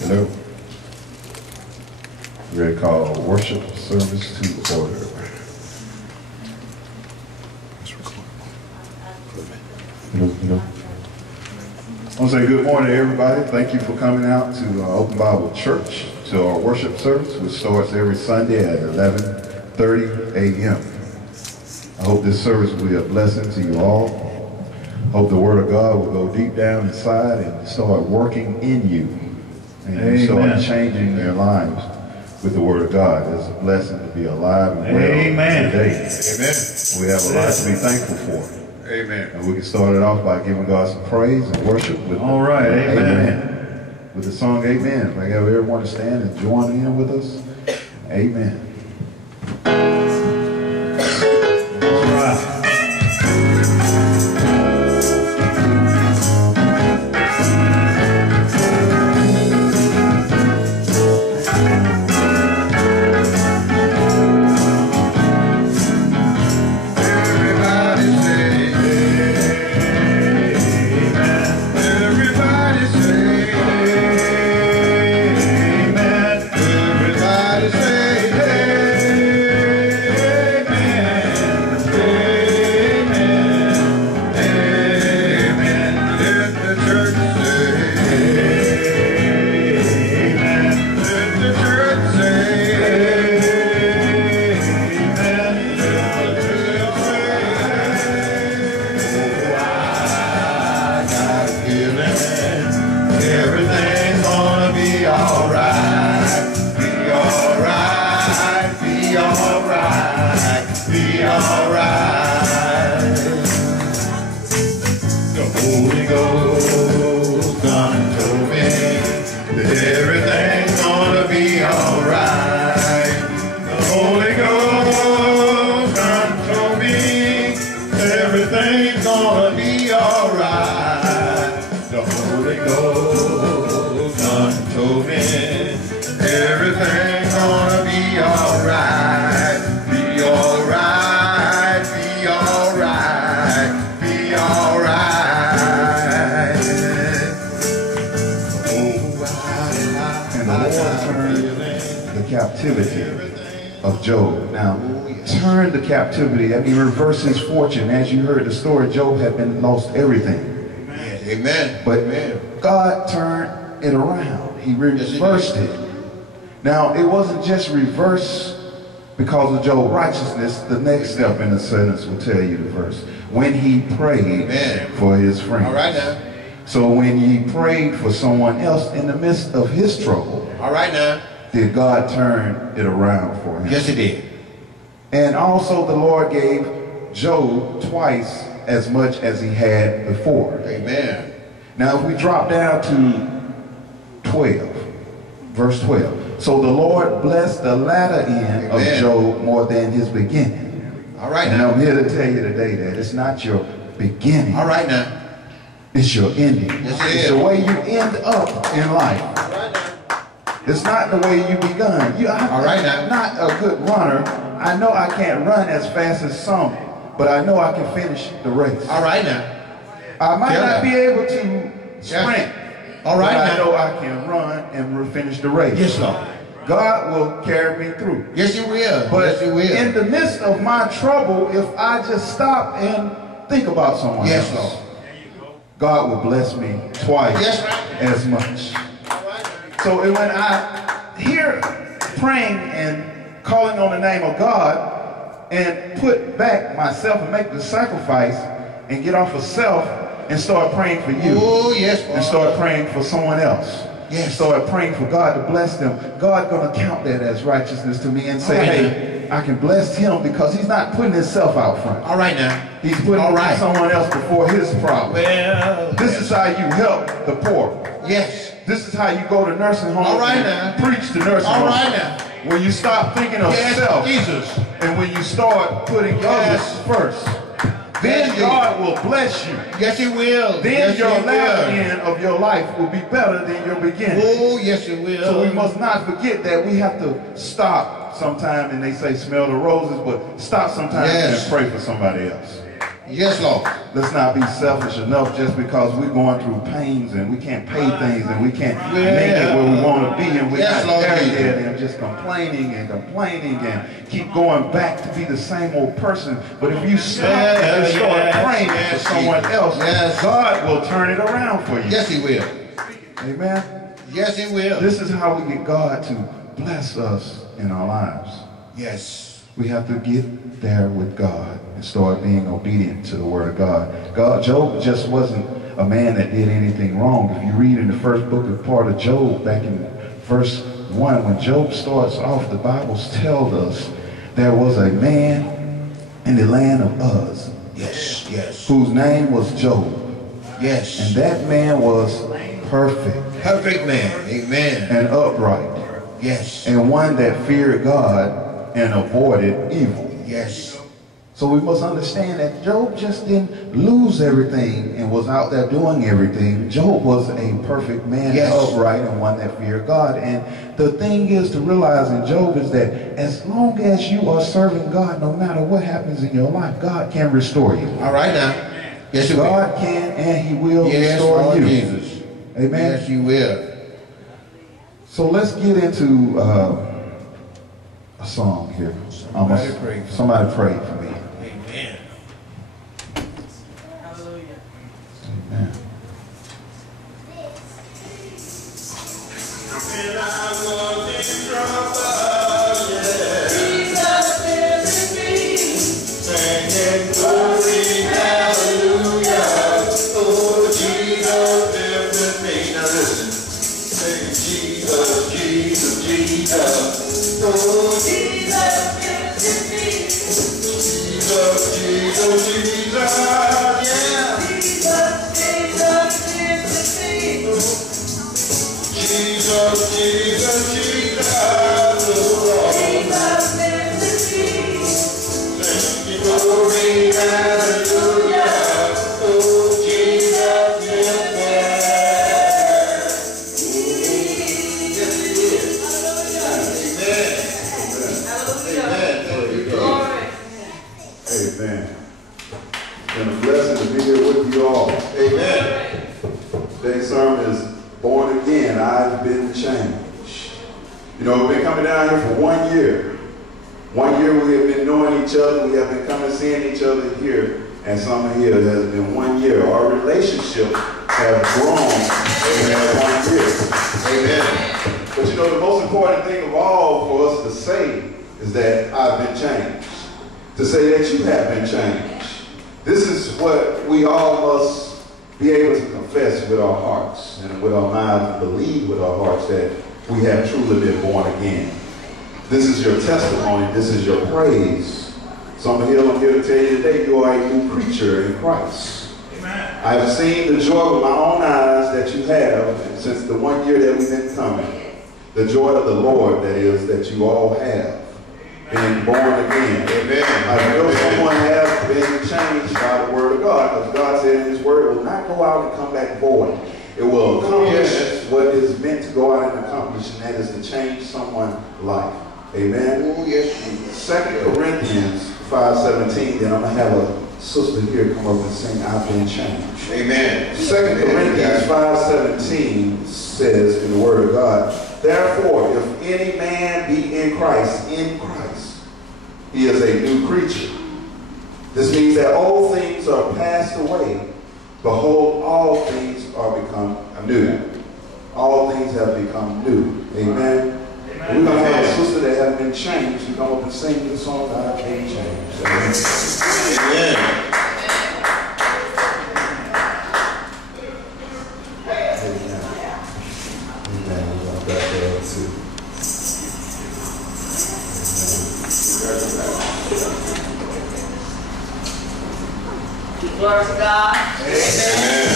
Hello. We're going to call worship service to order. Hello. I want to say good morning to everybody. Thank you for coming out to Open Bible Church, to our worship service, which starts every Sunday at 11:30 a.m. I hope this service will be a blessing to you all. Hope the Word of God will go deep down inside and start working in you. And you start changing your lives with the Word of God. It's a blessing to be alive and well today. Amen. We have a lot to be thankful for. Amen. And we can start it off by giving God some praise and worship with Amen. With the song Amen. Like have everyone to stand and join in with us. Amen. Of Job. Now, turn the captivity. I mean, reverse his fortune. As you heard the story, Job had been lost everything. Amen. But God turned it around. He reversed it. Now, it wasn't just reverse because of Job's righteousness. The next step in the sentence will tell you the verse. When he prayed for his friends. All right now. So when he prayed for someone else in the midst of his trouble. All right now. Did God turn it around for him? Yes, he did. And also the Lord gave Job twice as much as he had before. Amen. Now if we drop down to 12, verse 12. So the Lord blessed the latter end of Job more than his beginning. All right now. And I'm here to tell you today that it's not your beginning. All right now. It's your ending. Yes, it is. It's the way you end up in life. All right now. It's not the way you begun. I'm not a good runner. I know I can't run as fast as some, but I know I can finish the race. All right now. I might not be able to sprint. All right now. I know I can run and finish the race. Yes, Lord. God will carry me through. Yes, He will. But yes, He will. In the midst of my trouble, if I just stop and think about someone else, Lord, God will bless me twice as much. So when I hear praying and calling on the name of God and put back myself and make the sacrifice and get off of self and start praying for you. Oh, yes, and start praying for someone else. Yes. Start praying for God to bless them. God gonna count that as righteousness to me and say, hey, I can bless him because he's not putting himself out front. All right now. He's putting someone else before his problem. Well, this is how you help the poor. Yes. This is how you go to nursing homes and preach to nursing homes. Now. When you stop thinking of self, Jesus, and when you start putting others first, then God will bless you. Yes, He will. Then your latter end of your life will be better than your beginning. Oh, yes, it will. So we must not forget that we have to stop sometime, and they say smell the roses, but stop sometime and pray for somebody else. Yes, Lord. Let's not be selfish enough just because we're going through pains and we can't pay things and we can't make it where we want to be, and we're not there and just complaining and keep going back to be the same old person. But if you stop and start praying for someone else, God will turn it around for you. Yes, He will. Amen. Yes, He will. This is how we get God to bless us in our lives. Yes. We have to get there with God and start being obedient to the Word of God. Job just wasn't a man that did anything wrong. If you read in the first book of part of Job, back in verse 1, when Job starts off, the Bible tells us there was a man in the land of Uz. Yes, yes. Whose name was Job. Yes. And that man was perfect. Perfect man. Amen. And upright. Yes. And one that feared God and avoided evil. Yes. So we must understand that Job just didn't lose everything and was out there doing everything. Job was a perfect man, upright, and one that feared God. And the thing is to realize in Job is that as long as you are serving God, no matter what happens in your life, God can restore you. All right now. Yes, God can and He will restore you. Jesus. Amen. Yes, He will. So let's get into a song here. Somebody pray for me. Amen. Hallelujah. Amen. When I was in trouble, Jesus lives in me. singing glory, hallelujah. Oh, Jesus lives in me. Now listen, say Jesus, Jesus, Jesus. Oh, Jesus lives in me. Jesus, Jesus, Jesus, yeah. Jesus, Jesus lives in me. Jesus, Jesus, Jesus, oh Lord. Jesus lives in me. Singing glory, hallelujah. Oh, Jesus lives there. Yes, He is. Amen. Hallelujah. Glory. Amen. It's been a blessing to be here with you all. Amen. Today's sermon is Born Again, I've Been Changed. You know, we've been coming down here for 1 year. 1 year we have been knowing each other. We have been coming seeing each other here. And some here it has been 1 year. Our relationship has grown in that 1 year. Amen. But you know, the most important thing of all for us to say is that I've been changed. To say that you have been changed. This is what we all must be able to confess with our hearts and with our minds and believe with our hearts that we have truly been born again. This is your testimony. This is your praise. So I'm here to tell you today you are a new creature in Christ. Amen. I've seen the joy with my own eyes that you have since the 1 year that we've been coming. The joy of the Lord, that is, that you all have. Being born again. Amen. I know someone has been changed by the word of God, because God said in His word, it will not go out and come back void. It will accomplish what is meant to go out and accomplish, and that is to change someone's life. Amen. Oh, yes, 2 Corinthians 5:17. Then I'm gonna have a sister here come up and sing "I've Been Changed." Amen. 2 Corinthians 5:17 says in the word of God, therefore, if any man be in Christ, he is a new creature. This means that old things are passed away. Behold, all things are become new. All things have become new. Amen. We're going to have a sister that has been changed to come up and sing the song, I've Been Changed. Amen. Amen. Glory to God. Amen.